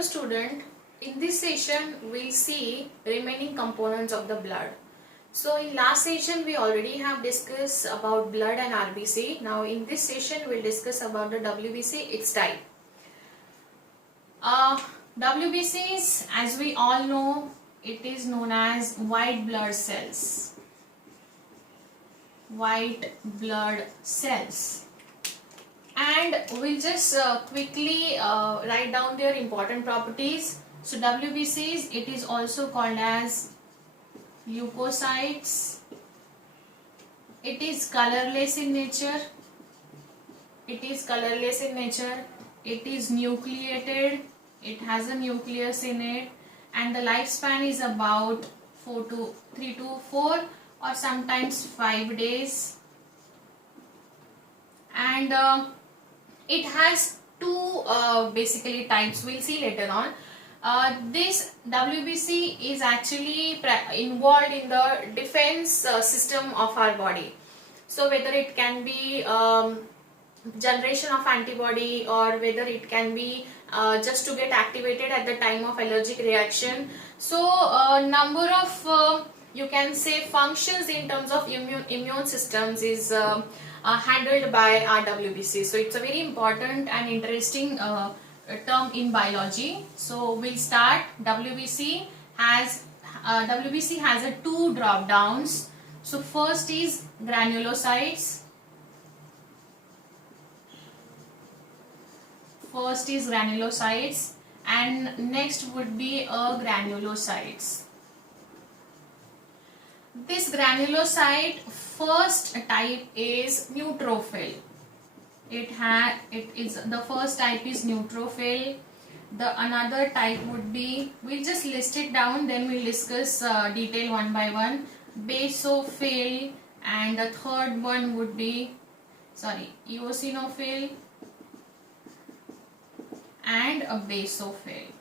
Hello student, in this session we'll see remaining components of the blood. So in last session we already have discussed about blood and RBC. Now in this session we'll discuss about the WBC, its type. WBCs, as we all know, it is known as white blood cells. White blood cells. And we'll just quickly write down their important properties. So WBCs, it is also called as leukocytes. It is colorless in nature. It is colorless in nature. It is nucleated. It has a nucleus in it, and the lifespan is about 3 to 4 or sometimes 5 days. And it has two basically types. We'll see later on. This WBC is actually involved in the defense system of our body. So whether it can be generation of antibody, or whether it can be just to get activated at the time of allergic reaction. So number of you can say functions in terms of immune systems is handled by our WBC. So it's a very important and interesting term in biology. So we'll start. WBC has a two drop downs. So first is granulocytes. And next would be granulocytes. This granulocyte first type is neutrophil. The first type is neutrophil. The another type would be, we'll just list it down, then we'll discuss detail one by one. Basophil, and the third one would be eosinophil and a basophil.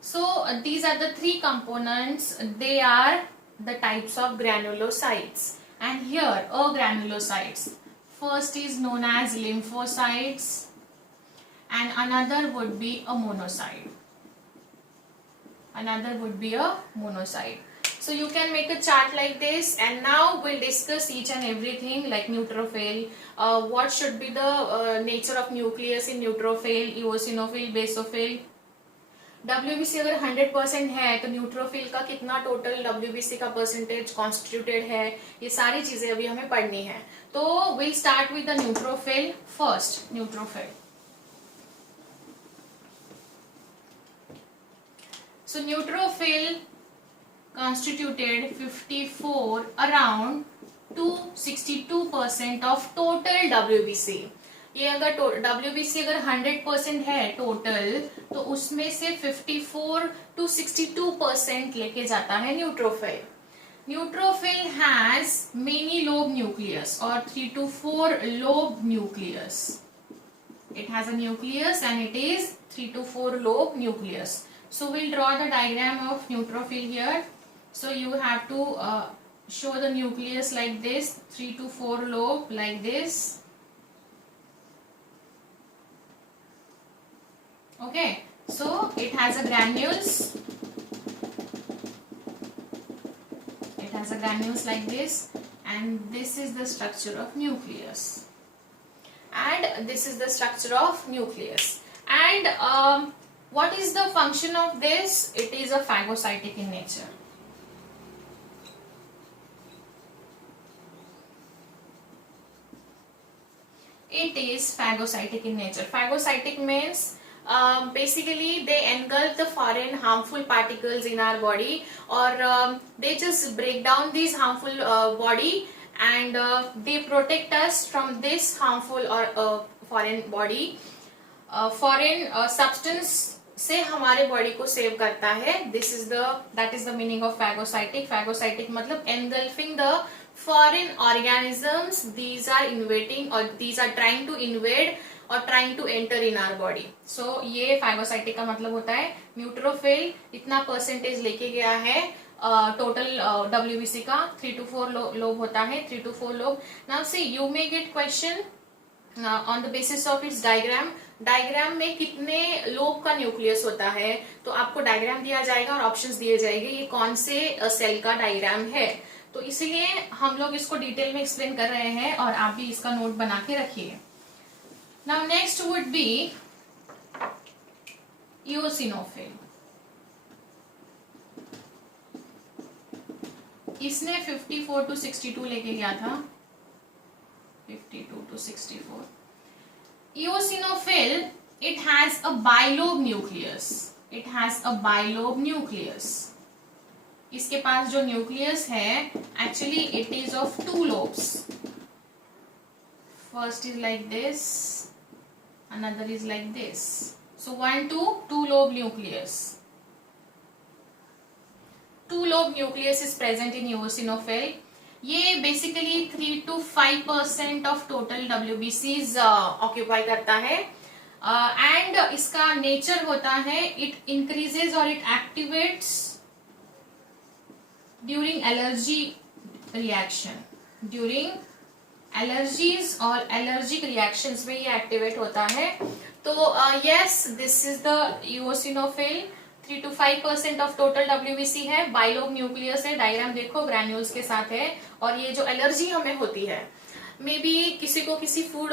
So these are the three components. They are the types of granulocytes. And here granulocytes. First is known as lymphocytes, and another would be a monocyte. So you can make a chart like this, and now we'll discuss each and everything like neutrophil. What should be the nature of nucleus in neutrophil, eosinophil, basophil. WBC अगर 100% है तो neutrophil का कितना total WBC का percentage constituted है, ये सारी चीजें अभी हमें पढ़नी है. तो we'll start with the neutrophil first. So neutrophil constituted 54 around to 62% of total WBC. ये अगर WBC अगर 100% है टोटल, तो उसमें से 54 to 62% लेके जाता है neutrophil. Neutrophil has many lobe nucleus और 3 to 4 lobe nucleus. It has a nucleus and it is 3 to 4 lobe nucleus. So we'll draw the diagram of neutrophil here. So you have to show the nucleus like this, 3 to 4 lobe like this. Okay, so it has a granules. It has a granules like this, and this is the structure of nucleus. And this is the structure of nucleus. And what is the function of this? It is a phagocytic in nature. It is phagocytic in nature. Phagocytic means basically they engulf the foreign harmful particles in our body, or they just break down these harmful body, and they protect us from this harmful or foreign body. Foreign substance से हमारे body को save करता है. that is the meaning of phagocytic. Phagocytic मतलब engulfing the foreign organisms. These are invading, or these are trying to invade or trying to enter in our body. So ये phagocytic का मतलब होता है. Neutrophil इतना percentage लेके गया है टोटल WBC का. 3 to 4 लोब होता है. 3 to 4 lobe. Now see, you may get question on the basis of its diagram. Diagram में कितने लोब का न्यूक्लियस होता है, तो आपको डायग्राम दिया जाएगा और ऑप्शंस दिए जाएंगे ये कौन से सेल का डायग्राम है। तो इसीलिए हम लोग इसको डिटेल में एक्सप्लेन कर रहे हैं और आप भी इसका नोट बना के रखिए। Now next would B eosinophil. इसने 54 to 62 लेके गया था, 52 to 64। Eosinophil, it has a bilobe nucleus. It has a bilobe nucleus. इसके पास जो न्यूक्लियस है, actually it is of two lobes. First is like this, another is like this. So 1, 2, two lobe nucleus. Two lobe nucleus is present in eosinophil. ये basically 3 to 5% of total WBCs occupy करता है and इसका nature होता है it increases और it activates during allergy reaction, during allergies और allergic reactions में ये एक्टिवेट होता है। तो yes, this is the eosinophil. 3 to 5% of total WBC है, बाइलोब न्यूक्लियस है, डायग्राम देखो ग्रैन्यूल्स के साथ है। और ये जो एलर्जी हमें होती है, मे बी किसी को किसी फूड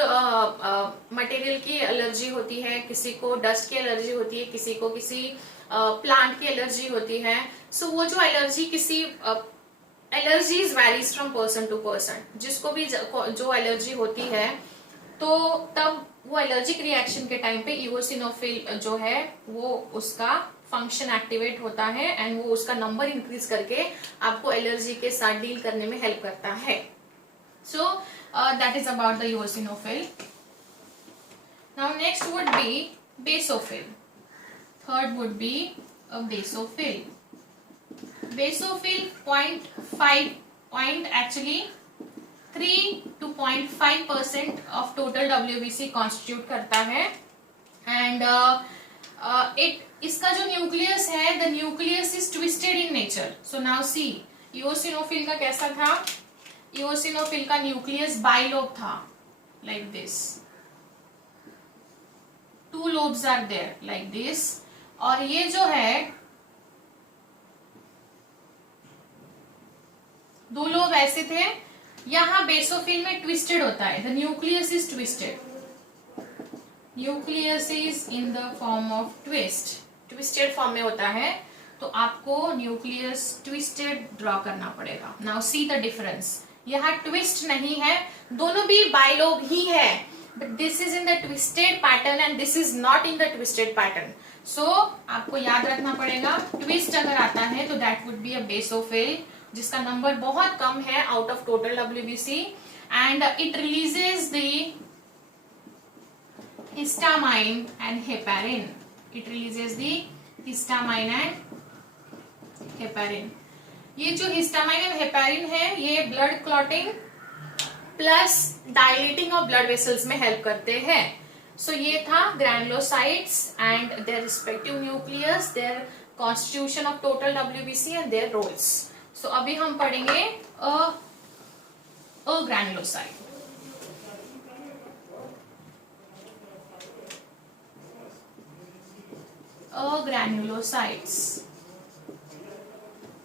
मटेरियल की एलर्जी होती है, किसी को डस्ट की एलर्जी होती है, किसी को किसी प्लांट की एलर्जी होती है। सो वो जो एलर्जी किसी allergies varies from person to person, जिसको भी जो एलर्जी होती है, तो तब वो एलर्जिक रिएक्शन के टाइम पे इओसिनोफिल जो है वो उसका फंक्शन एक्टिवेट होता है एंड वो उसका नंबर इंक्रीज करके आपको एलर्जी के साथ डील करने में हेल्प करता है। So that is about the eosinophil. Now next would be basophil. Third would be a basophil. Basophil 3 to 0.5% of total WBC constitute करता है एंड इसका जो न्यूक्लियस है, the nucleus is twisted in nature. So now see, eosinophil का कैसा था? Eosinophil का nucleus bilobe था, like this, 2 lobes are there like this. और ये जो है 2 लोब ऐसे थे। यहां बेसोफिल में ट्विस्टेड होता है, the nucleus is twisted, nucleus is in the form of twist, twisted form में होता है। तो आपको न्यूक्लियस ट्विस्टेड ड्रॉ करना पड़ेगा। नाउ सी द डिफरेंस, यहाँ ट्विस्ट नहीं है, दोनों भी बाइलोब ही है, but this is in the twisted pattern and this is not in the twisted pattern. So आपको याद रखना पड़ेगा, ट्विस्ट अगर आता है तो that would be a basophil, जिसका नंबर बहुत कम है out of total WBC and it releases the histamine and heparin. It releases the histamine and heparin. ये जो histamine and heparin है, ये blood clotting plus dilating of blood vessels में हेल्प करते हैं। सो ये था granulocytes and their respective nucleus, their constitution of total WBC and their roles. So अभी हम पढ़ेंगे अ ग्रैनुलोसाइट। ग्रैनुलोसाइट्स,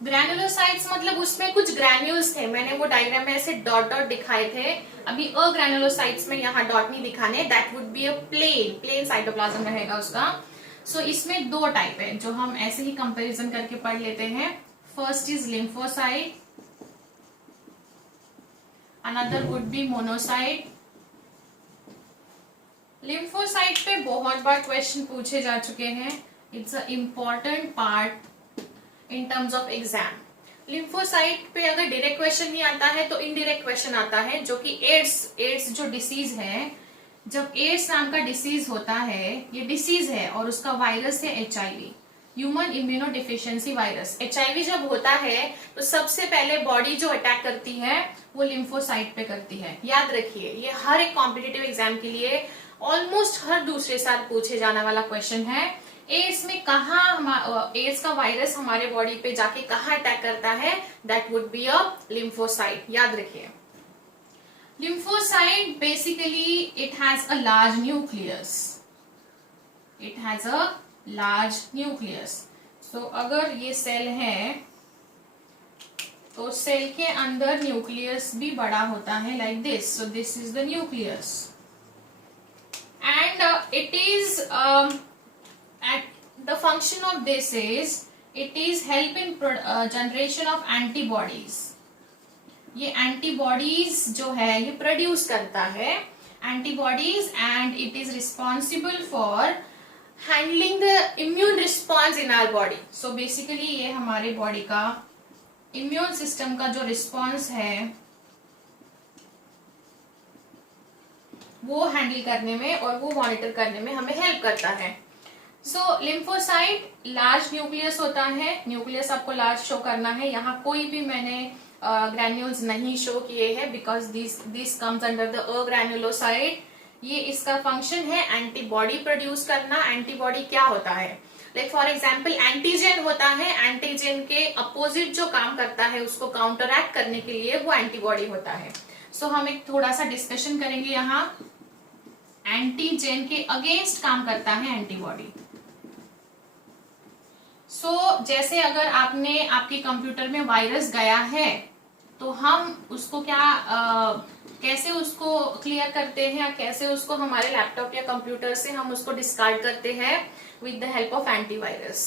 ग्रैनुलोसाइट्स मतलब उसमें कुछ ग्रैन्यूल्स थे, मैंने वो डायग्राम में ऐसे डॉट डॉट दिखाए थे। अभी ग्रैनुलोसाइट्स में यहाँ डॉट नहीं दिखाने, that would be a plain cytoplasm रहेगा उसका। सो इसमें 2 टाइप है जो हम ऐसे ही कंपैरिजन करके पढ़ लेते हैं। First is lymphocyte, another would be monocyte. Lymphocyte पे बहुत बार क्वेश्चन पूछे जा चुके हैं, it's a important part in terms of exam. Lymphocyte पे अगर डायरेक्ट क्वेश्चन नहीं आता है तो इनडायरेक्ट क्वेश्चन आता है, जो कि एड्स जो डिसीज है, जब एड्स नाम का डिसीज होता है, ये डिसीज है और उसका वायरस है HIV, human immuno deficiency virus. HIV जब होता है तो सबसे पहले बॉडी जो अटैक करती है वो लिम्फोसाइट पे करती है। याद रखिए, ये हर एक कॉम्पिटिटिव एग्जाम के लिए ऑलमोस्ट हर दूसरे साल पूछे जाने वाला क्वेश्चन है। एड्स में कहाँ एड्स का वायरस हमारे बॉडी पे जाके कहाँ अटैक करता है, that would be a lymphocyte. याद रखिए, lymphocyte basically it has a large nucleus, it has a large nucleus. So अगर ये सेल है तो सेल के अंदर न्यूक्लियस भी बड़ा होता है, like this. So this is the nucleus and it is at the function of this is it is help in generation of antibodies। ये एंटीबॉडीज जो है ये प्रोड्यूस करता है antibodies and it is responsible for handling the immune response in our body. So basically ये हमारे body का immune system का जो रिस्पॉन्स है वो हैंडल करने में और वो मॉनिटर करने में हमें हेल्प करता है। सो लिम्फोसाइट लार्ज न्यूक्लियस होता है, न्यूक्लियस आपको लार्ज शो करना है। यहाँ कोई भी मैंने ग्रैन्यूल्स नहीं शो किए हैं because this comes under the agranulocyte. ये इसका फंक्शन है एंटीबॉडी प्रोड्यूस करना। एंटीबॉडी क्या होता है, लाइक फॉर एग्जाम्पल एंटीजन होता है, एंटीजन के अपोजिट जो काम करता है उसको काउंटरएक्ट करने के लिए वो एंटीबॉडी होता है। सो हम एक थोड़ा सा डिस्कशन करेंगे यहाँ। एंटीजन के अगेंस्ट काम करता है एंटीबॉडी। जैसे अगर आपने आपके कंप्यूटर में वायरस गया है तो हम उसको कैसे उसको क्लियर करते हैं या कैसे उसको हमारे लैपटॉप या कंप्यूटर से हम उसको डिस्कार्ड करते हैं with the help of antivirus.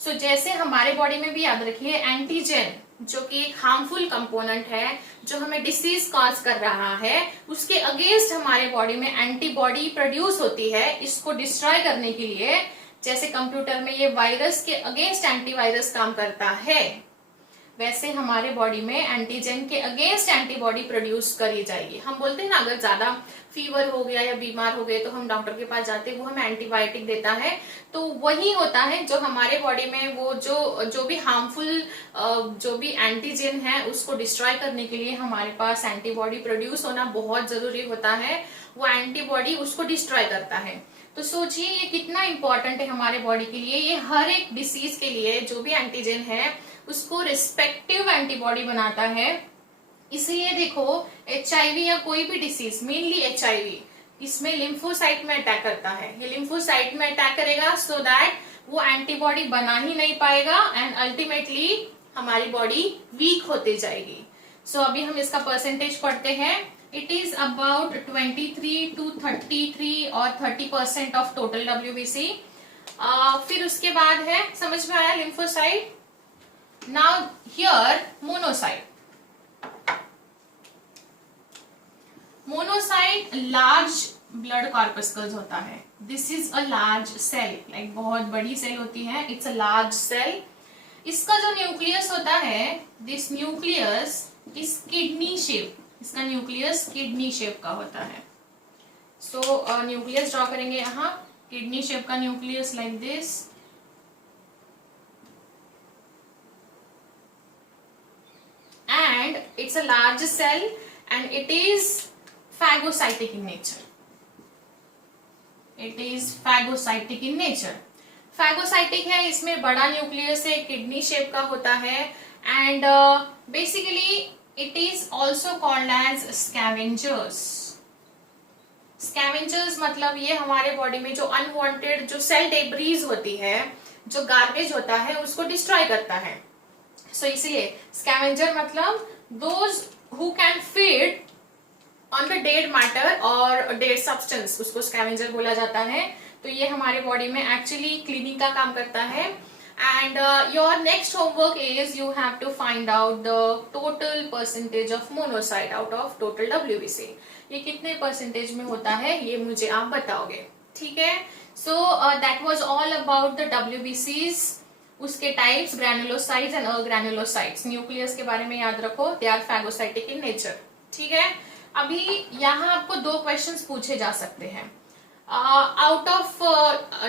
So जैसे हमारे बॉडी में भी याद रखिए एंटीजन जो कि एक हार्मफुल कंपोनेंट है जो हमें डिसीज कॉज कर रहा है, उसके अगेंस्ट हमारे बॉडी में एंटीबॉडी प्रोड्यूस होती है इसको डिस्ट्रॉय करने के लिए। जैसे कंप्यूटर में ये वायरस के अगेंस्ट एंटीवायरस काम करता है, वैसे हमारे बॉडी में एंटीजन के अगेंस्ट एंटीबॉडी प्रोड्यूस करी जाएगी। हम बोलते हैं ना अगर ज्यादा फीवर हो गया या बीमार हो गए तो हम डॉक्टर के पास जाते हैं, वो हमें एंटीबायोटिक देता है। तो वही होता है जो हमारे बॉडी में वो जो भी हार्मफुल जो भी एंटीजन है उसको डिस्ट्रॉय करने के लिए हमारे पास एंटीबॉडी प्रोड्यूस होना बहुत जरूरी होता है। वो एंटीबॉडी उसको डिस्ट्रॉय करता है। तो सोचिए ये कितना इंपॉर्टेंट है हमारे बॉडी के लिए। ये हर एक डिसीज के लिए जो भी एंटीजन है उसको रिस्पेक्टिव एंटीबॉडी बनाता है। इसलिए देखो HIV या कोई भी डिसीज, मेनली HIV, इसमें लिम्फोसाइट में अटैक करता है। ये लिम्फोसाइट में अटैक करेगा सो दैट वो एंटीबॉडी बना ही नहीं पाएगा एंड अल्टीमेटली हमारी बॉडी वीक होते जाएगी। सो अभी हम इसका परसेंटेज पढ़ते हैं। It is about 23 to 33 और 30% ऑफ टोटल WBC। फिर उसके बाद है, समझ में आया lymphocyte. Now here monocyte. Monocyte large blood corpuscles होता है। This is a large cell, like बहुत बड़ी सेल होती है। It's a large cell. इसका जो न्यूक्लियस होता है, this nucleus is kidney shape. इसका न्यूक्लियस किडनी शेप का होता है। सो न्यूक्लियस ड्रॉ करेंगे यहाँ, किडनी शेप का nucleus like this. And it's a large cell and it is phagocytic in nature. It is phagocytic in nature. Phagocytic है, इसमें बड़ा न्यूक्लियस है, किडनी शेप का होता है and basically it is also called as scavengers। scavengers मतलब ये हमारे बॉडी में जो अनवांटेड जो सेल डेब्रीज होती है, जो गार्बेज होता है, उसको डिस्ट्रॉय करता है। सो इसीलिए scavenger मतलब those who can feed on the dead matter और dead substance, उसको scavenger बोला जाता है। तो ये हमारे बॉडी में एक्चुअली क्लीनिंग का काम करता है। And your next homework is you have to find out the total percentage of monocyte out of total WBC। ये कितने परसेंटेज में होता है ये मुझे आप बताओगे, ठीक है। So that was all about the WBCs, उसके types, granulocytes and agranulocytes. Nucleus के बारे में याद रखो, they are phagocytic in nature, ठीक है। अभी यहाँ आपको 2 क्वेश्चंस पूछे जा सकते हैं। Out of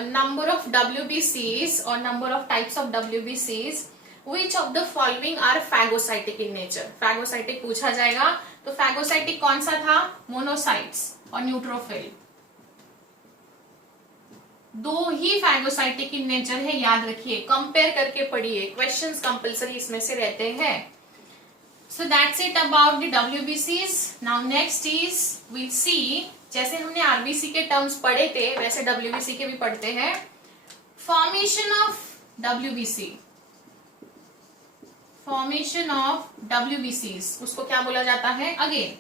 number of WBCs or number of types of WBCs, which of the following are phagocytic in nature? Phagocytic पूछा जाएगा। तो phagocytic कौन सा था? मोनोसाइट्स और neutrophil. 2 he phagocytic in nature है, याद रखिए, कंपेयर करके पढ़िए, क्वेश्चंस कंपल्सरी इसमें से रहते हैं। So that's it about the WBCs. Now next is we'll see जैसे हमने आरबीसी के टर्म्स पढ़े थे वैसे डब्ल्यूबीसी के भी पढ़ते हैं। Formation of WBC, formation of डब्ल्यूबीसीज उसको क्या बोला जाता है? Again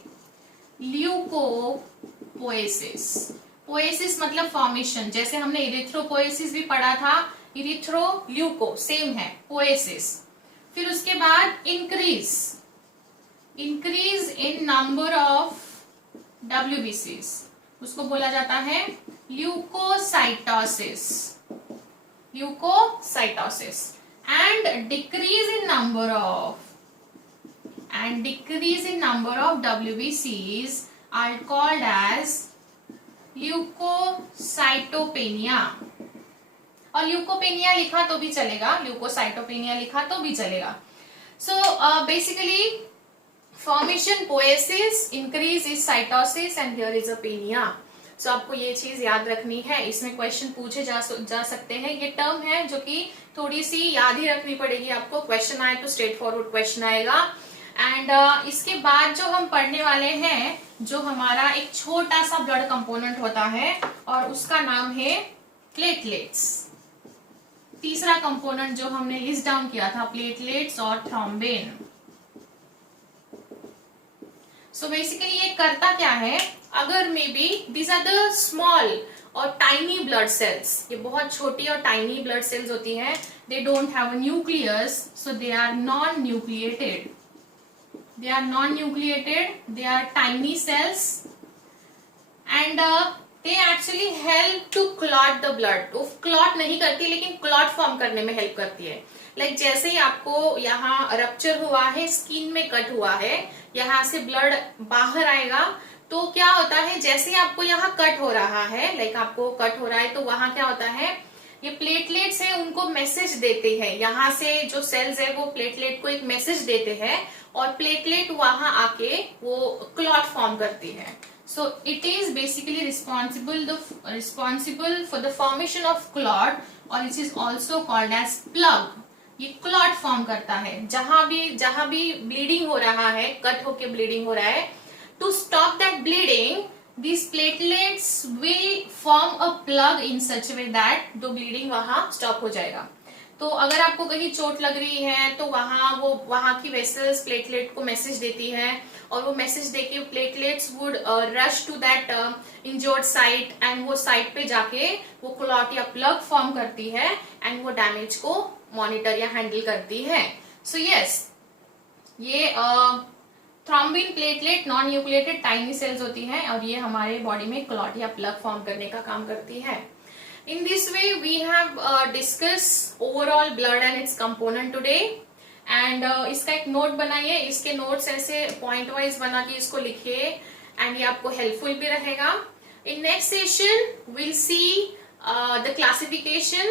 leucopoiesis. पोएसिस मतलब फॉर्मेशन, जैसे हमने इरिथ्रोपोएसिस भी पढ़ा था, इरिथ्रो ल्यूको सेम है, पोएसिस। फिर उसके बाद increase, increase in number of डब्ल्यूबीसीज उसको बोला जाता है leukocytosis, leukocytosis. And decrease in number of, and decrease in number of WBCs are called as leukocytopenia. और ल्यूकोपेनिया लिखा तो भी चलेगा, ल्यूकोसाइटोपेनिया लिखा तो भी चलेगा। So basically formation poiesis, increase is cytosis and here is a penia. सो आपको ये चीज याद रखनी है, इसमें क्वेश्चन पूछे जा सकते हैं। ये टर्म है जो कि थोड़ी सी याद ही रखनी पड़ेगी आपको, क्वेश्चन आए तो स्ट्रेट फॉरवर्ड क्वेश्चन आएगा। एंड इसके बाद जो हम पढ़ने वाले हैं, जो हमारा एक छोटा सा ब्लड कंपोनेंट होता है और उसका नाम है प्लेटलेट्स। तीसरा कंपोनेंट जो हमने लिस्ट डाउन किया था, प्लेटलेट्स और थ्रोम्बिन। सो बेसिकली ये करता क्या है, अगर may be these are the small और टाइनी ब्लड सेल्स, ये बहुत छोटी और टाइनी ब्लड सेल्स होती हैं, they don't have a nucleus, so they are non nucleated, they are non-nucleated, they are tiny cells and they actually help to clot the blood। वो clot नहीं करती लेकिन clot form करने में help करती है। लाइक जैसे ही आपको यहाँ रप्चर हुआ है, स्किन में कट हुआ है, यहाँ से ब्लड बाहर आएगा, तो क्या होता है, जैसे ही आपको यहाँ कट हो रहा है, लाइक आपको कट हो रहा है, तो वहां क्या होता है, ये प्लेटलेट्स है उनको मैसेज देते हैं, यहाँ से जो सेल्स है वो प्लेटलेट को एक मैसेज देते हैं और प्लेटलेट वहां आके वो क्लॉट फॉर्म करती है। So it is basically responsible for the formation of clot और it is also called as plug. ये क्लॉट फॉर्म करता है जहां भी ब्लीडिंग हो रहा है, कट होके ब्लीडिंग हो रहा है, to stop that bleeding these platelets will form a plug in such a way that the bleeding वहां stop हो जाएगा। तो अगर आपको कहीं चोट लग रही है तो वहां की वेसल्स प्लेटलेट को मैसेज देती है और वो मैसेज देके platelets would rush to that injured site and वो साइट पे जाके वो क्लॉट या प्लग फॉर्म करती है एंड वो डैमेज को मॉनिटर या हैंडल करती है। सो यस, ये thrombin platelet non nucleated tiny cells होती हैं और ये हमारे बॉडी में क्लॉट या प्लग फॉर्म करने का काम करती है। In this way we have discussed overall blood and its component today and इसका एक नोट बनाइए, इसके नोट्स ऐसे पॉइंट वाइज बना के इसको लिखिए एंड ये आपको हेल्पफुल भी रहेगा। In next session we'll see the classification